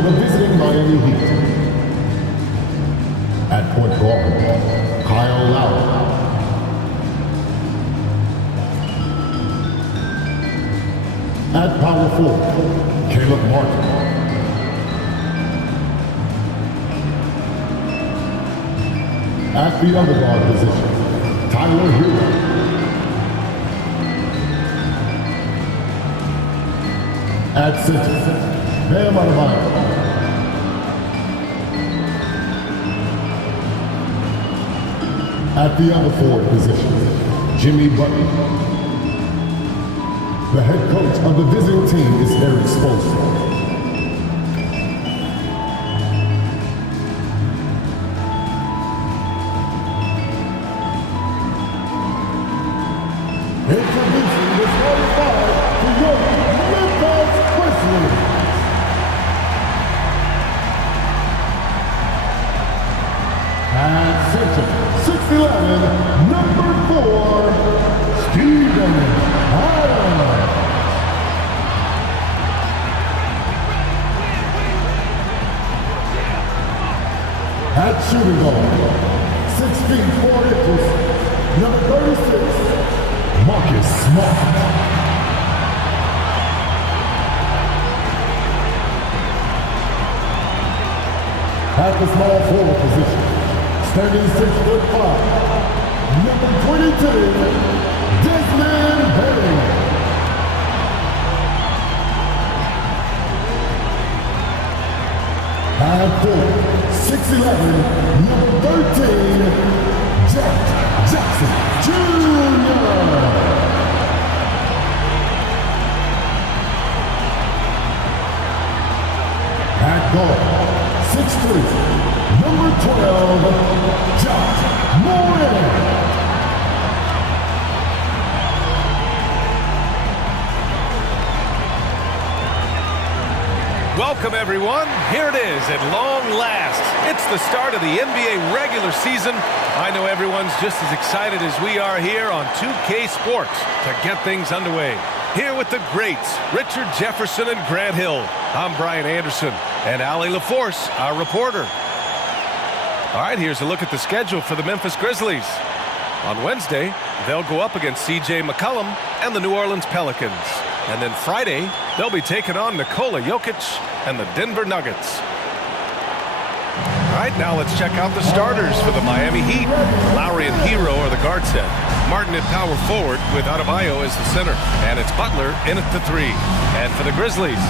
for the visiting Miami Heat. At point guard, Kyle Lowry. At power forward, Caleb Martin. At the other guard position, Tyler Hero. At center, Bam Adebayo. At the other forward position, Jimmy Butler. The head coach of the visiting team is Eric Spoelstra. Introducing the starting five for your Memphis Grizzlies. At center, 6'11", number 4, Steven Adams. At shooting guard, 6 feet 4 inches, number 36, Marcus Smart. At the small forward position, standing 6'5", number 22, Desmond Bain. At forward, 6'11", number 13, Jack Jackson Jr. At guard, 6'3", number 12, Josh Moran. Welcome, everyone. Here it is at long last. It's the start of the NBA regular season. I know everyone's just as excited as we are here on 2K Sports to get things underway. Here with the greats, Richard Jefferson and Grant Hill. I'm Brian Anderson, and Ali LaForce, our reporter. All right, here's a look at the schedule for the Memphis Grizzlies. On Wednesday, they'll go up against C.J. McCollum and the New Orleans Pelicans. And then Friday, they'll be taking on Nikola Jokic and the Denver Nuggets. All right, now let's check out the starters for the Miami Heat. Lowry and Hero are the guard set. Martin at power forward with Adebayo as the center. And it's Butler in at the 3. And for the Grizzlies,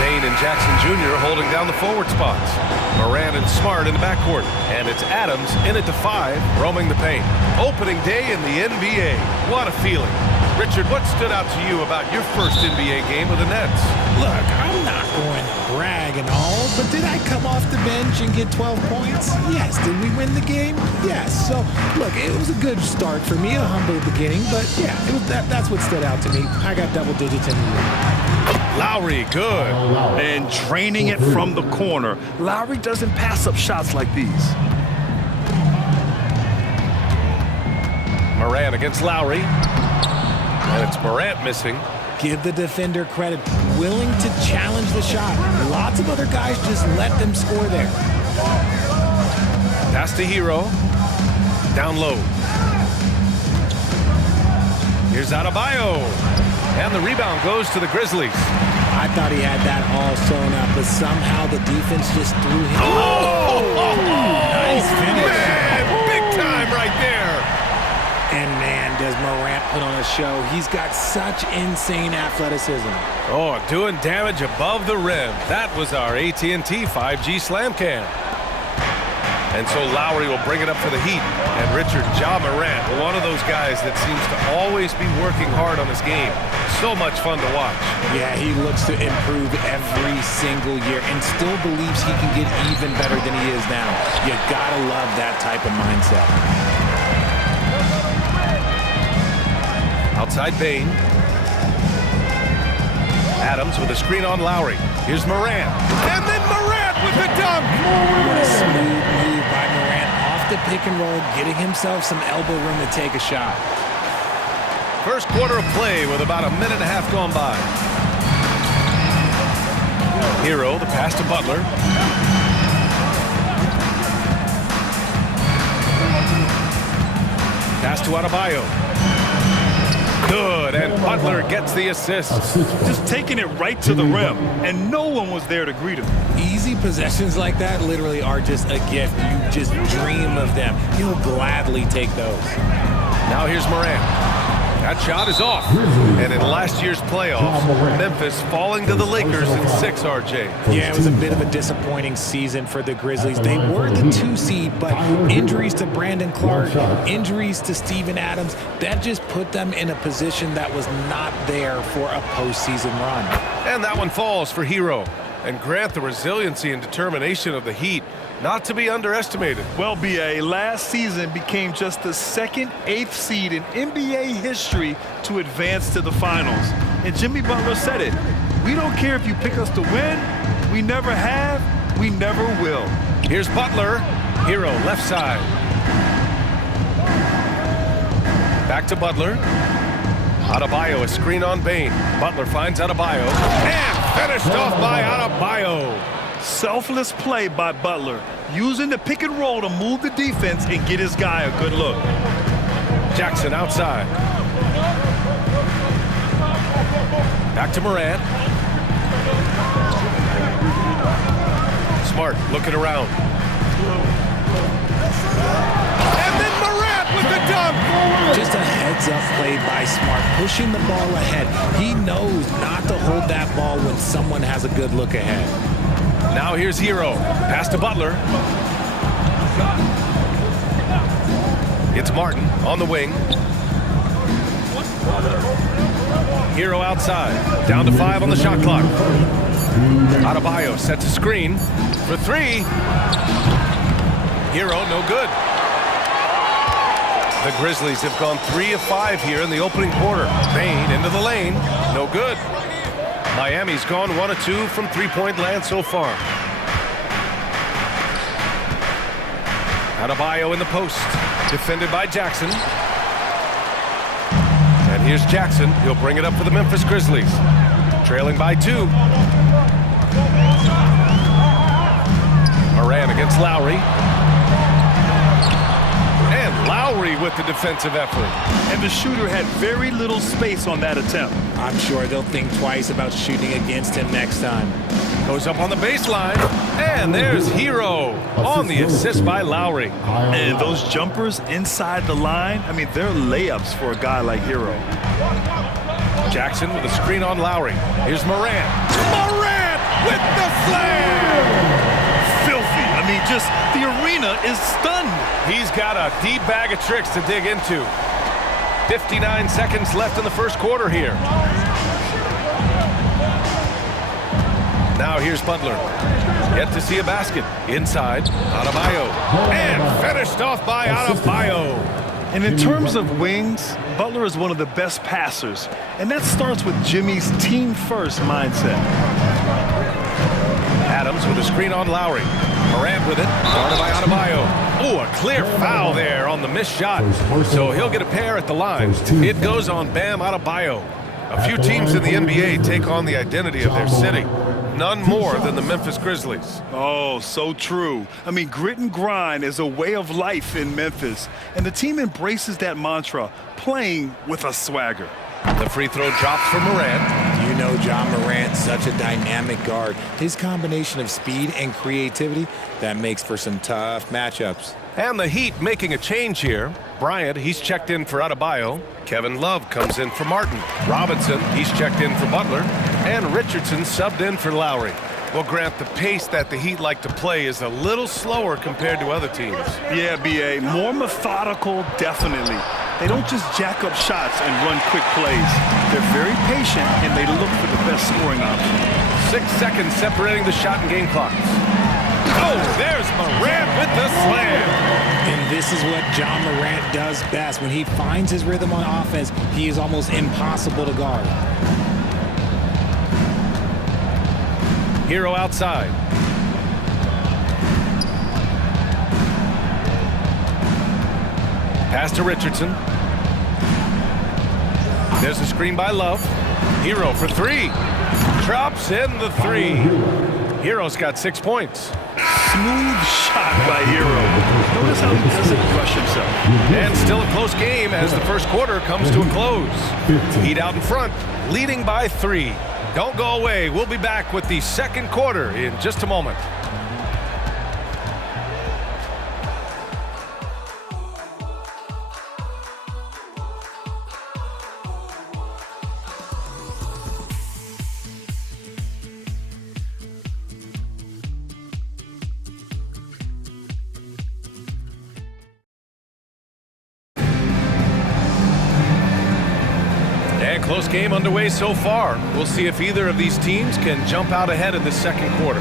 Bain and Jackson Jr. holding down the forward spots. Morant and Smart in the backcourt. And it's Adams in at the 5, roaming the paint. Opening day in the NBA. What a feeling. Richard, what stood out to you about your first NBA game with the Nets? Look, I'm not going to brag and all, but did I come off the bench and get 12 points? Yes. Did we win the game? Yes. So, look, it was a good start for me, a humble beginning, but yeah, it was that's what stood out to me. I got double digits in the league. Lowry, good. And draining it from the corner. Lowry doesn't pass up shots like these. Morant against Lowry. And it's Morant missing. Give the defender credit. Willing to challenge the shot. Lots of other guys just let them score there. Pass to Hero. Down low. Here's Adebayo. And the rebound goes to the Grizzlies. I thought he had that all sewn up, but somehow the defense just threw him. Nice finish. Man, big time right there. And man, does Morant put on a show. He's got such insane athleticism. Oh, doing damage above the rim. That was our AT&T 5G Slam Cam. And so Lowry will bring it up for the Heat. And Richard, Ja Morant, one of those guys that seems to always be working hard on his game. So much fun to watch. Yeah, he looks to improve every single year and still believes he can get even better than he is now. You gotta love that type of mindset. Outside Bain. Adams with a screen on Lowry. Here's Morant. And then Morant with the dunk. What a smooth move by Morant off the pick and roll, getting himself some elbow room to take a shot. First quarter of play with about a minute and a half gone by. Hero, the pass to Butler. Pass to Adebayo. Good, and Butler gets the assist. Just taking it right to the rim, and no one was there to greet him. Easy possessions like that literally are just a gift. You just dream of them. He'll gladly take those. Now here's Morant. That shot is off. And in last year's playoffs, Memphis falling to the Lakers in 6, RJ. Yeah, it was a bit of a disappointing season for the Grizzlies. They were the 2 seed, but injuries to Brandon Clark, injuries to Steven Adams, that just put them in a position that was not there for a postseason run. And that one falls for Hero. And Grant, the resiliency and determination of the Heat, not to be underestimated. Well, B.A., last season became just the second 8th seed in NBA history to advance to the finals. And Jimmy Butler said it. We don't care if you pick us to win. We never have. We never will. Here's Butler. Hero, left side. Back to Butler. Adebayo, a screen on Bane. Butler finds Adebayo. And finished off by Adebayo. Selfless play by Butler, using the pick and roll to move the defense and get his guy a good look. Jackson outside. Back to Morant. Smart looking around. And then Morant with the dunk. Just a heads-up play by Smart, pushing the ball ahead. He knows not to hold that ball when someone has a good look ahead. Now here's Hero. Pass to Butler. It's Martin on the wing. Hero outside. Down to 5 on the shot clock. Adebayo sets a screen for 3. Hero, no good. The Grizzlies have gone 3 of 5 here in the opening quarter. Bane into the lane. No good. Miami's gone 1 of 2 from three-point land so far. Adebayo in the post. Defended by Jackson. And here's Jackson. He'll bring it up for the Memphis Grizzlies. Trailing by 2. Morant against Lowry. And Lowry with the defensive effort. And the shooter had very little space on that attempt. I'm sure they'll think twice about shooting against him next time. Goes up on the baseline. And there's Hero on the assist by Lowry. And those jumpers inside the line, I mean, they're layups for a guy like Hero. Jackson with a screen on Lowry. Here's Morant. Morant with the slam! Filthy. I mean, just the arena is stunned. He's got a deep bag of tricks to dig into. 59 seconds left in the first quarter here. Now here's Butler. Yet to see a basket. Inside, Adebayo. And finished off by Adebayo. And in terms of wings, Butler is one of the best passers. And that starts with Jimmy's team-first mindset. Adams with a screen on Lowry. Morant with it. Guarded by Adebayo. Oh, a clear foul there on the missed shot. So he'll get a pair at the line. It goes on Bam Adebayo. A few teams in the NBA take on the identity of their city. None more than the Memphis Grizzlies. Oh, so true. I mean, grit and grind is a way of life in Memphis. And the team embraces that mantra, playing with a swagger. The free throw drops for Morant. You know John Morant, such a dynamic guard. His combination of speed and creativity, that makes for some tough matchups. And the Heat making a change here. Bryant, he's checked in for Adebayo. Kevin Love comes in for Martin. Robinson, he's checked in for Butler. And Richardson subbed in for Lowry. Well, Grant, the pace that the Heat like to play is a little slower compared to other teams. Yeah, B.A., more methodical, definitely. They don't just jack up shots and run quick plays. They're very patient, and they look for the best scoring option. 6 seconds separating the shot and game clocks. Oh, there's Morant with the slam. And this is what John Morant does best. When he finds his rhythm on offense, he is almost impossible to guard. Hero outside. Pass to Richardson. There's a screen by Love. Hero for 3. Drops in the three. Hero's got 6 points. Smooth shot by Hero. Notice how he doesn't rush himself. And still a close game as the first quarter comes to a close. Heat out in front, leading by 3. Don't go away. We'll be back with the second quarter in just a moment. Close game underway so far. We'll see if either of these teams can jump out ahead in the second quarter.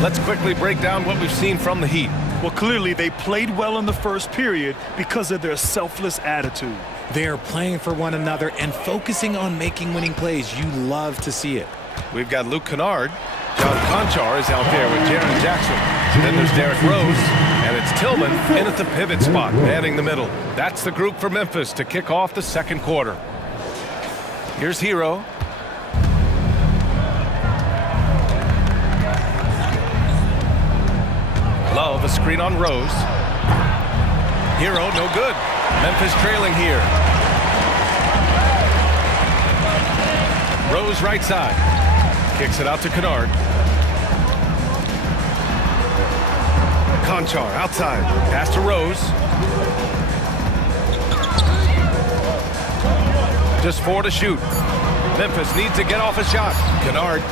Let's quickly break down what we've seen from the Heat. Well, clearly they played well in the first period because of their selfless attitude. They are playing for one another and focusing on making winning plays. You love to see it. We've got Luke Kennard. John Conchar is out there with Jaren Jackson. Then there's Derrick Rose, and it's Tillman in at the pivot spot, manning the middle. That's the group for Memphis to kick off the second quarter. Here's Hero. Love a screen on Rose. Hero, no good. Memphis trailing here. Rose right side. Kicks it out to Kennard. Conchar outside. Pass to Rose. Just 4 to shoot. Memphis needs to get off a shot. Kennard.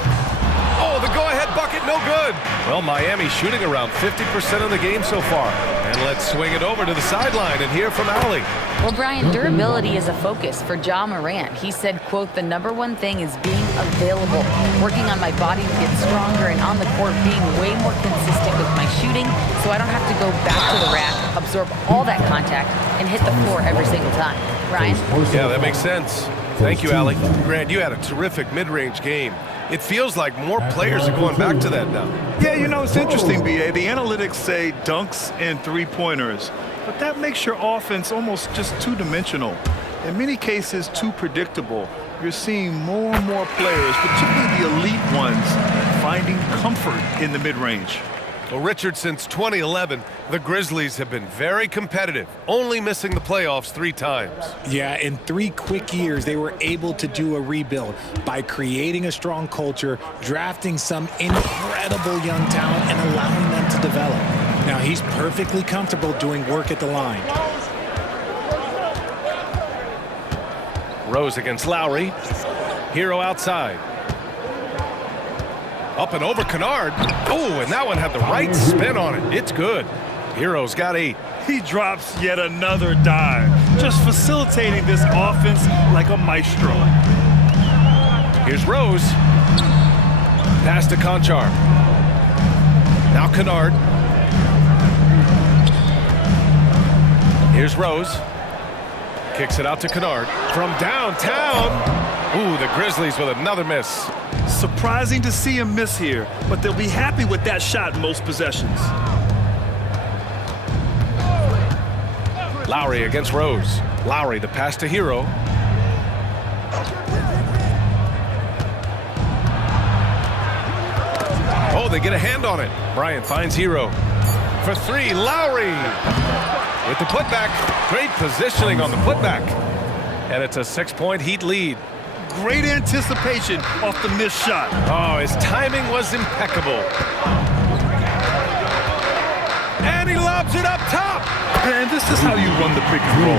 Oh, the go-ahead bucket, no good. Well, Miami shooting around 50% of the game so far. And let's swing it over to the sideline and hear from Allie. Well, Brian, durability is a focus for Ja Morant. He said, quote, "The #1 thing is being available, working on my body to get stronger and on the court being way more consistent with my shooting so I don't have to go back to the rack, absorb all that contact, and hit the floor every single time." Ryan? Yeah, that makes sense. Thank you, Allie. Grant, you had a terrific mid-range game. It feels like more players are going back to that now. Yeah, you know, it's interesting, B.A. The analytics say dunks and three-pointers, but that makes your offense almost just two-dimensional. In many cases, too predictable. You're seeing more and more players, particularly the elite ones, finding comfort in the mid-range. Well, Richard, since 2011, the Grizzlies have been very competitive, only missing the playoffs 3 times. Yeah, in 3 quick years, they were able to do a rebuild by creating a strong culture, drafting some incredible young talent, and allowing them to develop. Now, he's perfectly comfortable doing work at the line. Rose against Lowry. Hero outside. Up and over Kennard. Oh, and that one had the right spin on it. It's good. Hero's got 8. He drops yet another dive, just facilitating this offense like a maestro. Here's Rose. Pass to Conchar. Now Kennard. Here's Rose. Kicks it out to Kennard. From downtown. Ooh, the Grizzlies with another miss. Surprising to see him miss here, but they'll be happy with that shot most possessions. Lowry against Rose. Lowry, the pass to Hero. Oh, they get a hand on it. Bryant finds Hero. For 3, Lowry. With the putback. Great positioning on the putback. And it's a 6-point Heat lead. Great anticipation off the missed shot. Oh, his timing was impeccable. And he lobs it up top. And this is how you run the pick and roll.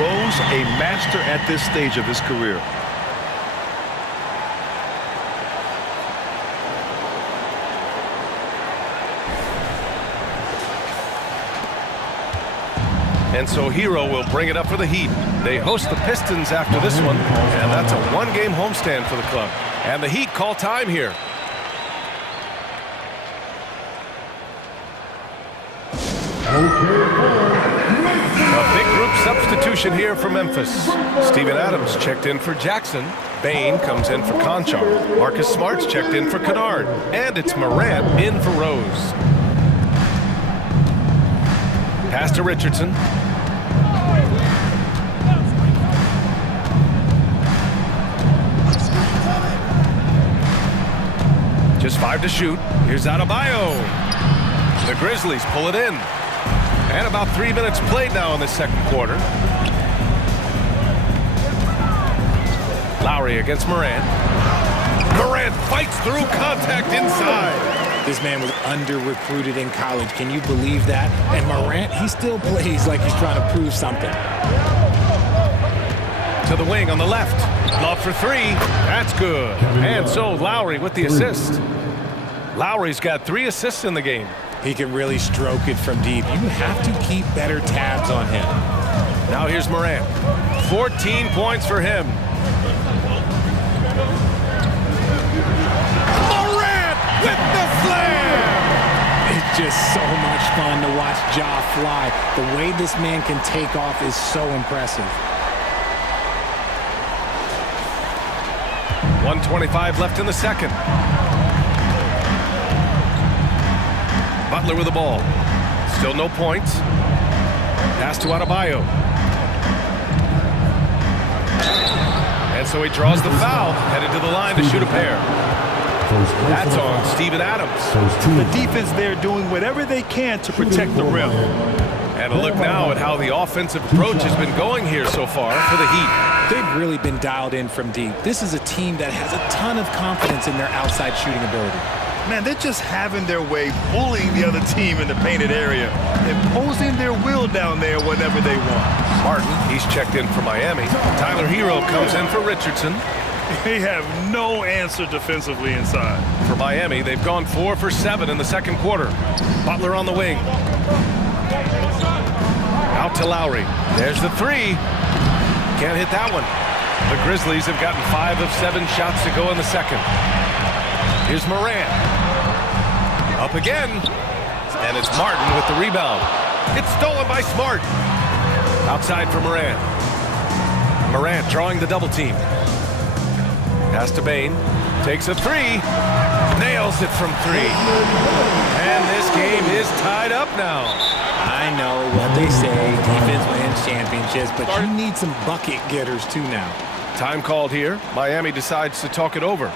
Rose, a master at this stage of his career. And so Hero will bring it up for the Heat. They host the Pistons after this one, and that's a 1-game homestand for the club. And the Heat call time here. A big group substitution here for Memphis. Steven Adams checked in for Jackson. Bain comes in for Conchar. Marcus Smart's checked in for Kennard. And it's Morant in for Rose. Pass to Richardson. Just 5 to shoot. Here's Adebayo. The Grizzlies pull it in. And about 3 minutes played now in the second quarter. Lowry against Morant. Morant fights through contact inside. This man was under-recruited in college. Can you believe that? And Morant, he still plays like he's trying to prove something. To the wing on the left. Love for 3. That's good. And so Lowry with the assist. Lowry's got 3 assists in the game. He can really stroke it from deep. You have to keep better tabs on him. Now here's Morant. 14 points for him. Morant with the slam! It's just so much fun to watch Ja fly. The way this man can take off is so impressive. 1:25 left in the second. Butler with the ball. Still no points. Pass to Adebayo. And so he draws the foul, headed to the line to shoot a pair. That's on Steven Adams. The defense there doing whatever they can to protect the rim. And a look now at how the offensive approach has been going here so far for the Heat. They've really been dialed in from deep. This is a team that has a ton of confidence in their outside shooting ability. Man, they're just having their way, bullying the other team in the painted area, imposing their will down there whenever they want. Martin, he's checked in for Miami. Tyler Hero comes in for Richardson. They have no answer defensively inside. For Miami, they've gone 4 for 7 in the second quarter. Butler on the wing. Out to Lowry. There's the 3. Can't hit that one. The Grizzlies have gotten 5 of 7 shots to go in the second. Here's Morant. Up again. And it's Martin with the rebound. It's stolen by Smart. Outside for Morant. Morant drawing the double team. Pass to Bane. Takes a 3. Nails it from 3. And this game is tied up now. I know what they say, defense wins championships, but you need some bucket getters too now. Time called here. Miami decides to talk it over.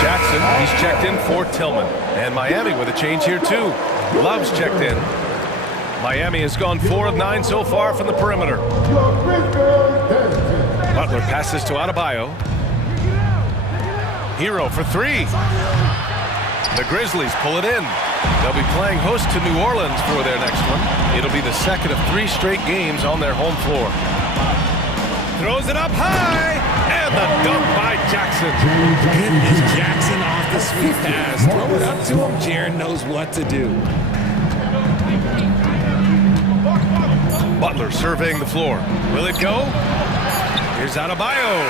Jackson, he's checked in for Tillman. And Miami with a change here too. Love's checked in. Miami has gone 4 of 9 so far from the perimeter. Butler passes to Adebayo. Hero for 3. The Grizzlies pull it in. They'll be playing host to New Orleans for their next one. It'll be the second of 3 straight games on their home floor. Throws it up high, and the dunk by Jackson. Goodness, Jackson off the sweep pass. Throw it up to him. Jaren knows what to do. Butler surveying the floor. Will it go? Here's Adebayo.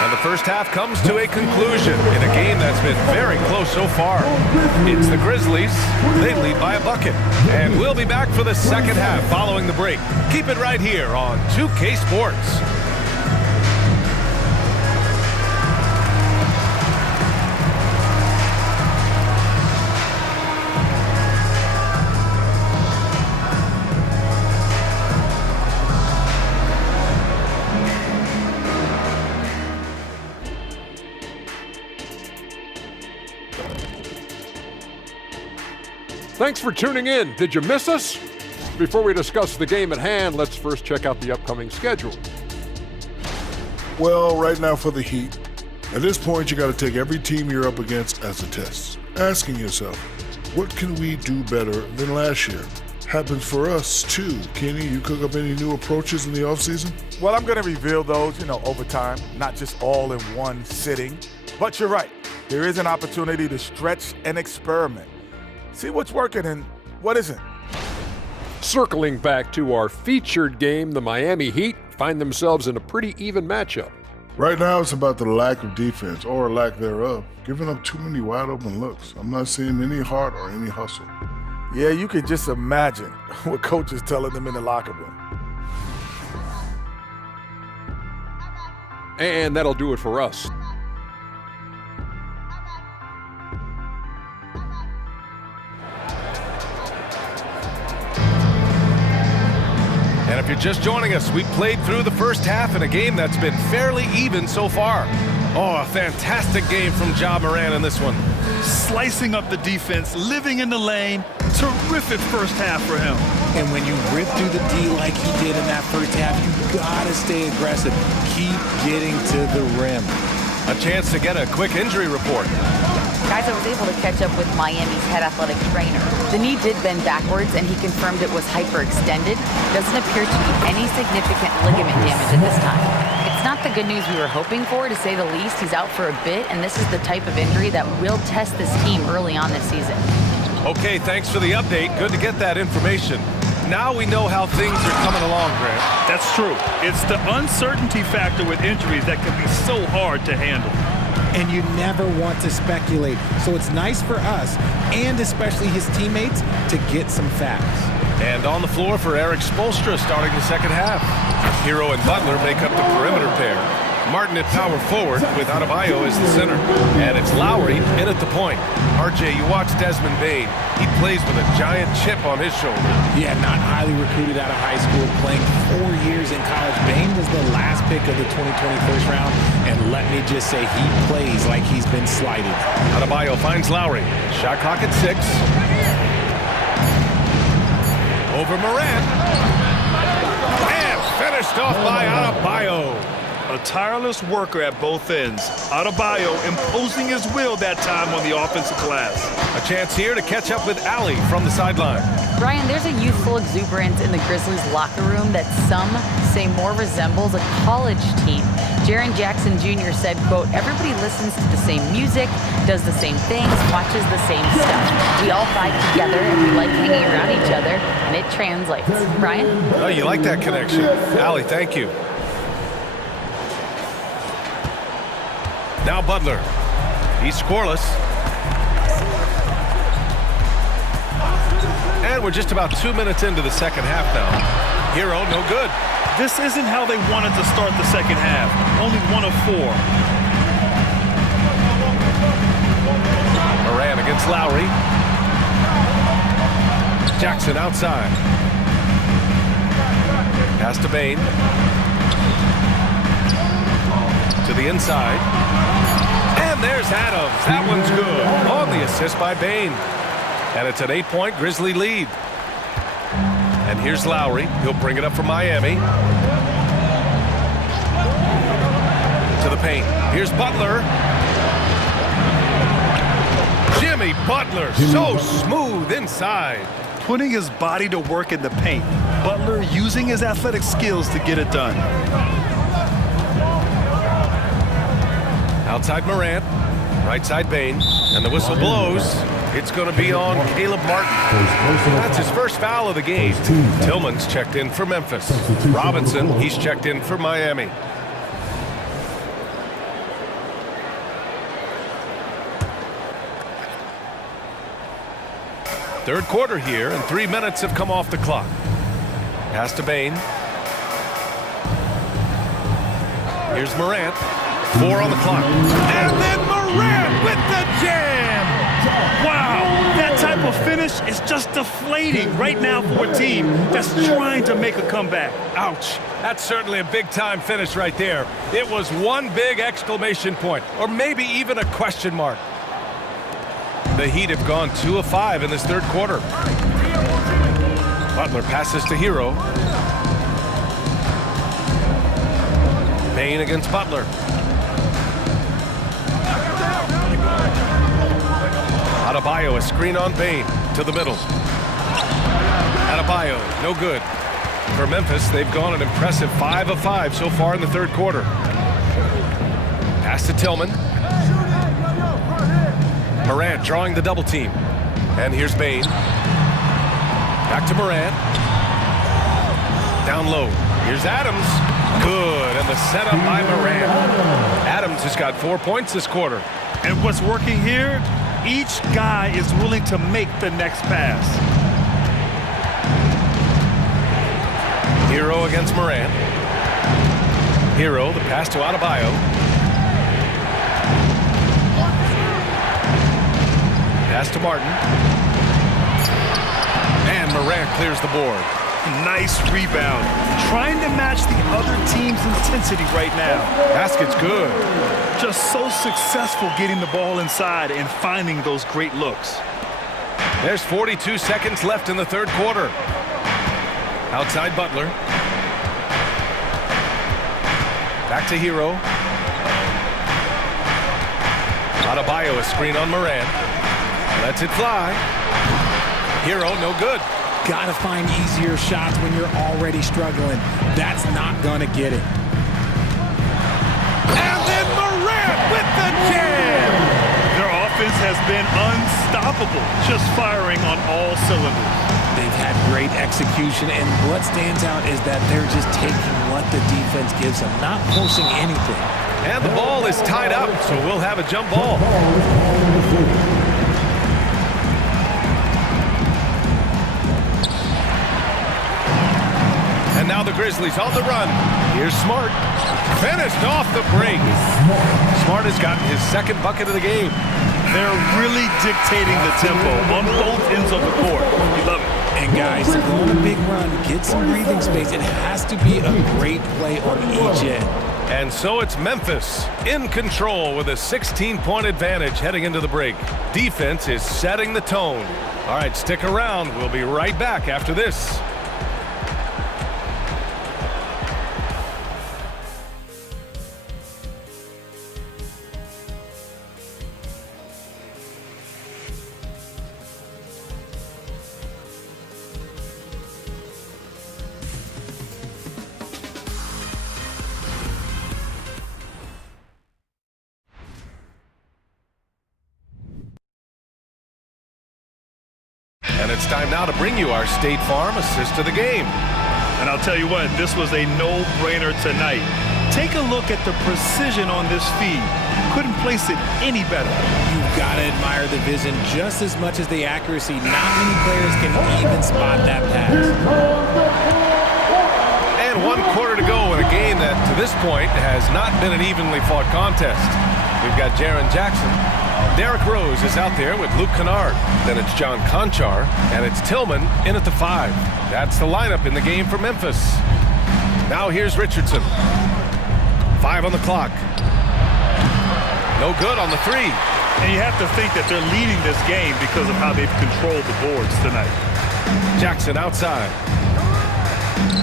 And the first half comes to a conclusion in a game that's been very close so far. It's the Grizzlies. They lead by a bucket. And we'll be back for the second half following the break. Keep it right here on 2K Sports. Thanks for tuning in. Did you miss us? Before we discuss the game at hand, let's first check out the upcoming schedule. Well, right now for the Heat, at this point you got to take every team you're up against as a test, asking yourself, what can we do better than last year? Happens for us too. Kenny, you cook up any new approaches in the offseason? Well, I'm going to reveal those, over time, not just all in one sitting. But you're right. There is an opportunity to stretch and experiment. See what's working and what isn't. Circling back to our featured game, the Miami Heat find themselves in a pretty even matchup. Right now it's about the lack of defense, or lack thereof, giving up too many wide open looks. I'm not seeing any heart or any hustle. Yeah, you can just imagine what coach is telling them in the locker room. And that'll do it for us. If you're just joining us, we played through the first half in a game that's been fairly even so far. Oh, a fantastic game from Ja Morant in this one. Slicing up the defense, living in the lane. Terrific first half for him. And when you rip through the D like he did in that first half, you gotta stay aggressive. Keep getting to the rim. A chance to get a quick injury report. Guys, I was able to catch up with Miami's head athletic trainer. The knee did bend backwards, and he confirmed it was hyperextended. Doesn't appear to be any significant ligament damage at this time. It's not the good news we were hoping for, to say the least. He's out for a bit, and this is the type of injury that will test this team early on this season. Okay, thanks for the update. Good to get that information. Now we know how things are coming along, Grant. That's true. It's the uncertainty factor with injuries that can be so hard to handle. And you never want to speculate. So it's nice for us, and especially his teammates, to get some facts. And on the floor for Eric Spoelstra starting the second half. Hero and Butler make up the perimeter pair. Martin at power forward with Adebayo as the center. And it's Lowry in at the point. RJ, you watch Desmond Bane. He plays with a giant chip on his shoulder. Yeah, not highly recruited out of high school, playing 4 years in college. Bane was the last pick of the 2020 first round, and let me just say he plays like he's been slighted. Adebayo finds Lowry. Shot clock at 6. Over Morant. And finished off by Adebayo. A tireless worker at both ends. Adebayo imposing his will that time on the offensive glass. A chance here to catch up with Allie from the sideline. Brian, there's a youthful exuberance in the Grizzlies locker room that some say more resembles a college team. Jaren Jackson Jr. said, quote, "Everybody listens to the same music, does the same things, watches the same stuff. We all vibe together and we like hanging around each other, and it translates." Brian? Oh, you like that connection. Allie, thank you. Now Butler. He's scoreless. And we're just about 2 minutes into the second half now. Hero, no good. This isn't how they wanted to start the second half. Only 1 of 4. Morant against Lowry. Jackson outside. Pass to Bane. To the inside. And there's Adams. That one's good. On the assist by Bane. And it's an 8-point Grizzly lead. And here's Lowry. He'll bring it up for Miami. To the paint. Here's Butler. Jimmy Butler, so smooth inside. Putting his body to work in the paint. Butler using his athletic skills to get it done. Outside Morant, right side Bane, and the whistle blows. It's going to be on Caleb Martin. That's his first foul of the game. Tillman's checked in for Memphis. Robinson, he's checked in for Miami. Third quarter here, and 3 minutes have come off the clock. Pass to Bane. Here's Morant. 4 on the clock. And then Morant with the jam! Wow, that type of finish is just deflating right now for a team that's trying to make a comeback. Ouch. That's certainly a big-time finish right there. It was one big exclamation point, or maybe even a question mark. The Heat have gone 2 of 5 in this third quarter. Butler passes to Hero. Bane against Butler. Adebayo, a screen on Bane to the middle. Adebayo, no good. For Memphis, they've gone an impressive 5 of 5 so far in the third quarter. Pass to Tillman. Morant drawing the double team. And here's Bane. Back to Morant. Down low. Here's Adams. Good. And the setup by Morant. Adams has got 4 points this quarter. And what's working here? Each guy is willing to make the next pass. Hero against Morant. Hero, the pass to Adebayo. Pass to Martin. And Morant clears the board. Nice rebound. Trying to match the other team's intensity right now. Basket's good. Just so successful getting the ball inside and finding those great looks. There's 42 seconds left in the third quarter. Outside Butler. Back to Hero. Adebayo, a screen on Moran. Lets it fly. Hero, no good. Gotta find easier shots when you're already struggling. That's not gonna get it. And then Moran with the jam! Their offense has been unstoppable, just firing on all cylinders. They've had great execution, and what stands out is that they're just taking what the defense gives them, not forcing anything. And the ball is tied up, so we'll have a jump ball. And now the Grizzlies on the run. Here's Smart. Finished off the break. Smart has gotten his second bucket of the game. They're really dictating the tempo on both ends of the court. You love it. And guys, to go on a big run, get some breathing space. It has to be a great play on each end. And so it's Memphis in control with a 16-point advantage heading into the break. Defense is setting the tone. All right, stick around. We'll be right back after this. And it's time now to bring you our State Farm assist of the game. And I'll tell you what, this was a no-brainer tonight. Take a look at the precision on this feed. Couldn't place it any better. You've got to admire the vision just as much as the accuracy. Not many players can even spot that pass. And 1 quarter to go in a game that, to this point, has not been an evenly fought contest. We've got Jaren Jackson. Derrick Rose is out there with Luke Kennard. Then it's John Conchar, and it's Tillman in at the 5. That's the lineup in the game for Memphis. Now here's Richardson. 5 on the clock. No good on the 3. And you have to think that they're leading this game because of how they've controlled the boards tonight. Jackson outside.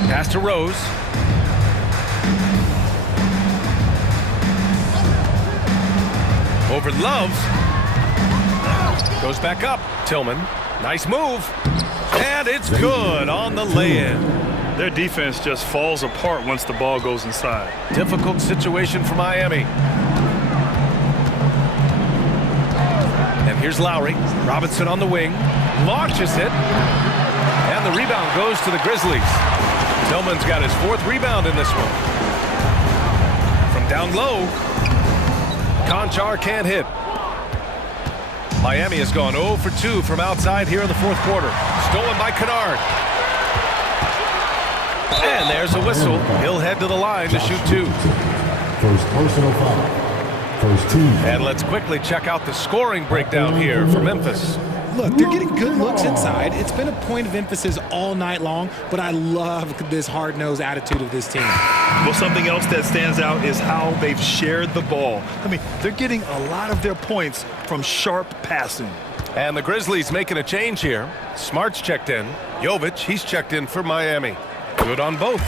Pass to Rose. Over Loves. Goes back up. Tillman. Nice move. And it's good on the lay-in. Their defense just falls apart once the ball goes inside. Difficult situation for Miami. And here's Lowry. Robinson on the wing. Launches it. And the rebound goes to the Grizzlies. Tillman's got his 4th rebound in this one. From down low, Conchar can't hit. Miami has gone 0 for 2 from outside here in the 4th quarter. Stolen by Kennard. And there's a whistle. He'll head to the line to shoot 2. First personal foul. First team. And let's quickly check out the scoring breakdown here for Memphis. Look, they're getting good looks inside. It's been a point of emphasis all night long, but I love this hard-nosed attitude of this team. Well, something else that stands out is how they've shared the ball. I mean, they're getting a lot of their points from sharp passing. And the Grizzlies making a change here. Smart's checked in. Jovic, he's checked in for Miami. Good on both.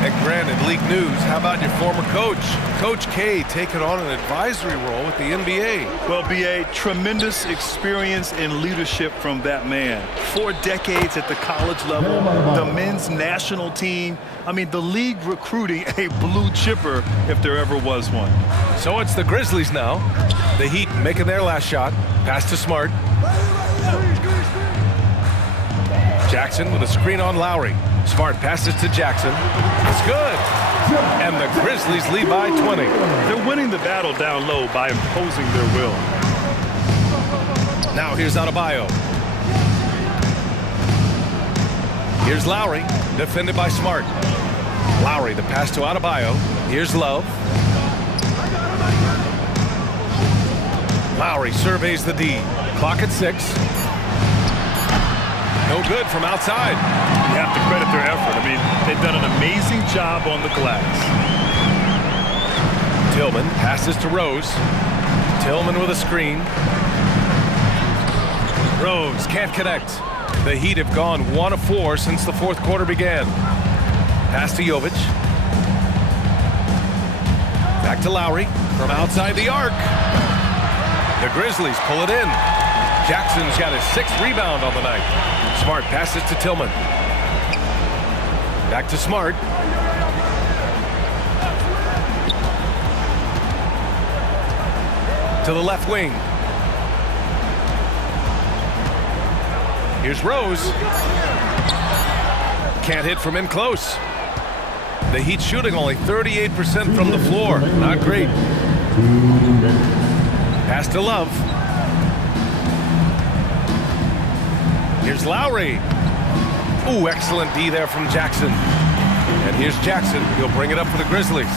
And granted, league news, how about your former coach? Coach K taking on an advisory role with the NBA. Well, B.A., tremendous experience and leadership from that man. 4 decades at the college level, the men's national team. I mean, the league recruiting a blue chipper if there ever was one. So it's the Grizzlies now. The Heat making their last shot. Pass to Smart. Jackson with a screen on Lowry. Smart passes to Jackson. It's good. And the Grizzlies lead by 20. They're winning the battle down low by imposing their will. Now here's Adebayo. Here's Lowry, defended by Smart. Lowry, the pass to Adebayo. Here's Love. Lowry surveys the D. Clock at 6. No good from outside. You have to credit their effort. I mean, they've done an amazing job on the glass. Tillman passes to Rose. Tillman with a screen. Rose can't connect. The Heat have gone 1 of 4 since the fourth quarter began. Pass to Jovic. Back to Lowry from outside the arc. The Grizzlies pull it in. Jackson's got his 6th rebound on the night. Smart passes to Tillman. Back to Smart. To the left wing. Here's Rose. Can't hit from in close. The Heat shooting only 38% from the floor. Not great. Pass to Love. Here's Lowry. Ooh, excellent D there from Jackson. And here's Jackson. He'll bring it up for the Grizzlies.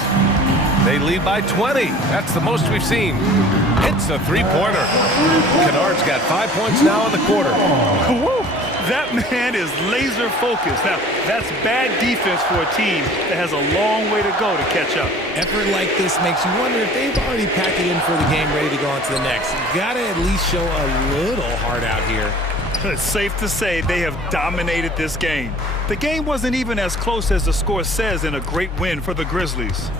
They lead by 20. That's the most we've seen. Hits a three-pointer. Kennard's got 5 points now in the quarter. Woo! That man is laser focused. Now, that's bad defense for a team that has a long way to go to catch up. Effort like this makes you wonder if they've already packed it in for the game, ready to go on to the next. Gotta at least show a little heart out here. It's safe to say they have dominated this game. The game wasn't even as close as the score says in a great win for the Grizzlies.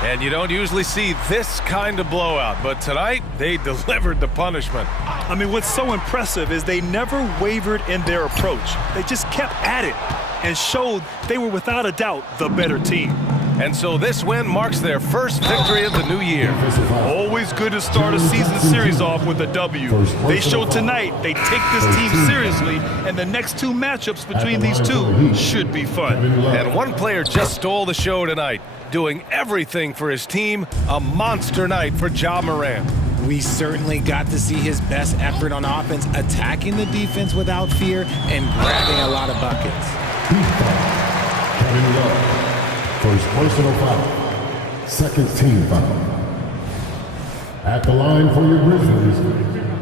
And you don't usually see this kind of blowout, but tonight they delivered the punishment. I mean, what's so impressive is they never wavered in their approach. They just kept at it and showed they were without a doubt the better team. And so this win marks their first victory of the new year. Always good to start a season series off with a W. They showed tonight they take this team seriously, and the next 2 matchups between these two should be fun. And one player just stole the show tonight, doing everything for his team. A monster night for Ja Morant. We certainly got to see his best effort on offense, attacking the defense without fear and grabbing a lot of buckets. Kevin Love. First personal foul. Second team foul. At the line for your Grizzlies,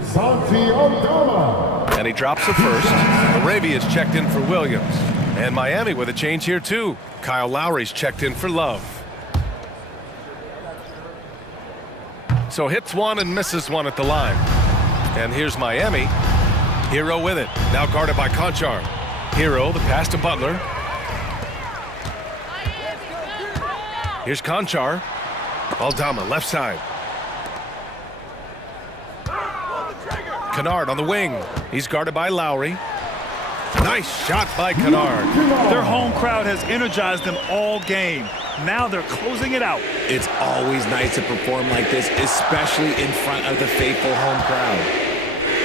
Santi Aldama. And he drops the first. Arabia's checked in for Williams. And Miami with a change here too. Kyle Lowry's checked in for Love. So hits one and misses one at the line. And here's Miami. Hero with it. Now guarded by Conchar. Hero, the pass to Butler. Here's Conchar. Aldama, left side. Kennard on the wing. He's guarded by Lowry. Nice shot by Kennard. Their home crowd has energized them all game. Now they're closing it out. It's always nice to perform like this, especially in front of the faithful home crowd.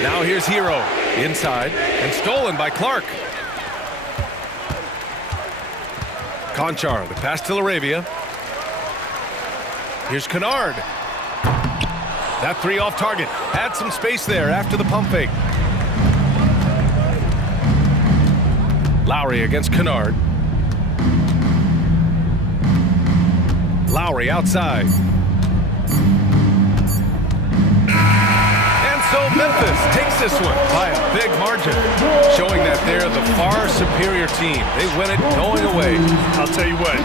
Now here's Hero. Inside and stolen by Clark. Conchar, the pass to Arabia. Here's Kennard. That 3 off target. Had some space there after the pump fake. Lowry against Kennard. Lowry outside. And so Memphis takes this one by a big margin, showing that they're the far superior team. They win it going away. I'll tell you what,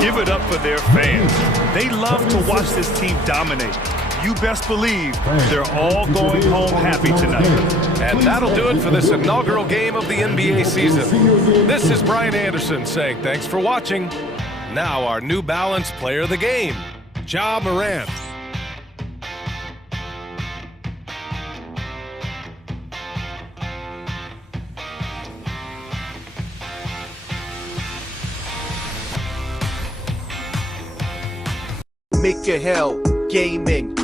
give it up for their fans. They love to watch this team dominate. You best believe they're all going home happy tonight. And that'll do it for this inaugural game of the NBA season. This is Brian Anderson saying thanks for watching. Now our New Balance player of the game, Ja Morant. Make your hell gaming.